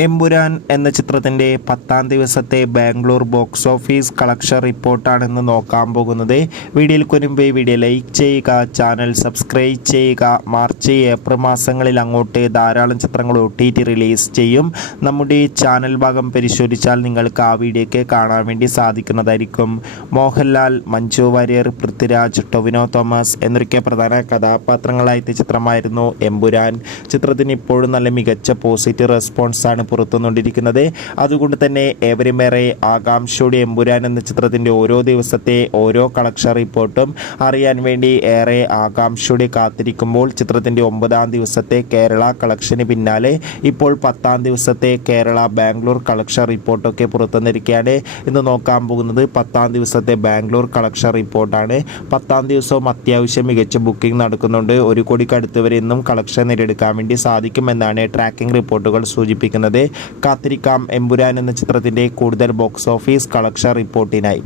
എമ്പുരാൻ എന്ന ചിത്രത്തിൻ്റെ 10-ാം ദിവസത്തെ ബാംഗ്ലൂർ ബോക്സ് ഓഫീസ് കളക്ഷൻ റിപ്പോർട്ടാണ് ഇന്ന് നോക്കാൻ പോകുന്നത്. വീഡിയോയിൽ മുൻപ് വീഡിയോ ലൈക്ക് ചെയ്യുക, ചാനൽ സബ്സ്ക്രൈബ് ചെയ്യുക. മാർച്ച് ഏപ്രിൽ മാസങ്ങളിൽ അങ്ങോട്ട് ധാരാളം ചിത്രങ്ങൾ OTT റിലീസ് ചെയ്യും. നമ്മുടെ ചാനൽ ഭാഗം പരിശോധിച്ചാൽ നിങ്ങൾക്ക് ആ വീഡിയോയ്ക്ക് കാണാൻ വേണ്ടി സാധിക്കുന്നതായിരിക്കും. മോഹൻലാൽ, മഞ്ജു വാര്യർ, പൃഥ്വിരാജ്, ടൊവിനോ തോമസ് എന്നൊക്കെ പ്രധാന കഥാപാത്രങ്ങളായ ചിത്രമായിരുന്നു എമ്പുരാൻ. ചിത്രത്തിന് ഇപ്പോഴും നല്ല മികച്ച പോസിറ്റീവ് റെസ്പോൺസാണ് പുറത്തുകൊണ്ടിരിക്കുന്നത്. അതുകൊണ്ട് തന്നെ ഏവരുമേറെ ആകാംക്ഷയോടെ എമ്പുരാൻ എന്ന ചിത്രത്തിൻ്റെ ഓരോ ദിവസത്തെ ഓരോ കളക്ഷൻ റിപ്പോർട്ടും അറിയാൻ വേണ്ടി ഏറെ ആകാംക്ഷയോടെ കാത്തിരിക്കുമ്പോൾ ചിത്രത്തിൻ്റെ 9-ാം ദിവസത്തെ കേരള കളക്ഷന് പിന്നാലെ ഇപ്പോൾ 10-ാം ദിവസത്തെ കേരള ബാംഗ്ലൂർ കളക്ഷൻ റിപ്പോർട്ടൊക്കെ പുറത്തുവന്നിരിക്കുകയാണ്. ഇന്ന് നോക്കാൻ പോകുന്നത് 10-ാം ദിവസത്തെ ബാംഗ്ലൂർ കളക്ഷൻ റിപ്പോർട്ടാണ്. 10-ാം ദിവസവും അത്യാവശ്യം മികച്ച ബുക്കിംഗ് നടക്കുന്നുണ്ട്. 1 കോടിക്ക് അടുത്ത് വരെ ഇന്നും കളക്ഷൻ നേടിയെടുക്കാൻ വേണ്ടി സാധിക്കുമെന്നാണ് ട്രാക്കിംഗ് റിപ്പോർട്ടുകൾ സൂചിപ്പിക്കുന്നത്. കാത്തിരിക്കാം എമ്പുരാൻ എന്ന ചിത്രത്തിൻ്റെ കൂടുതൽ ബോക്സ് ഓഫീസ് കളക്ഷൻ റിപ്പോർട്ടിനായി.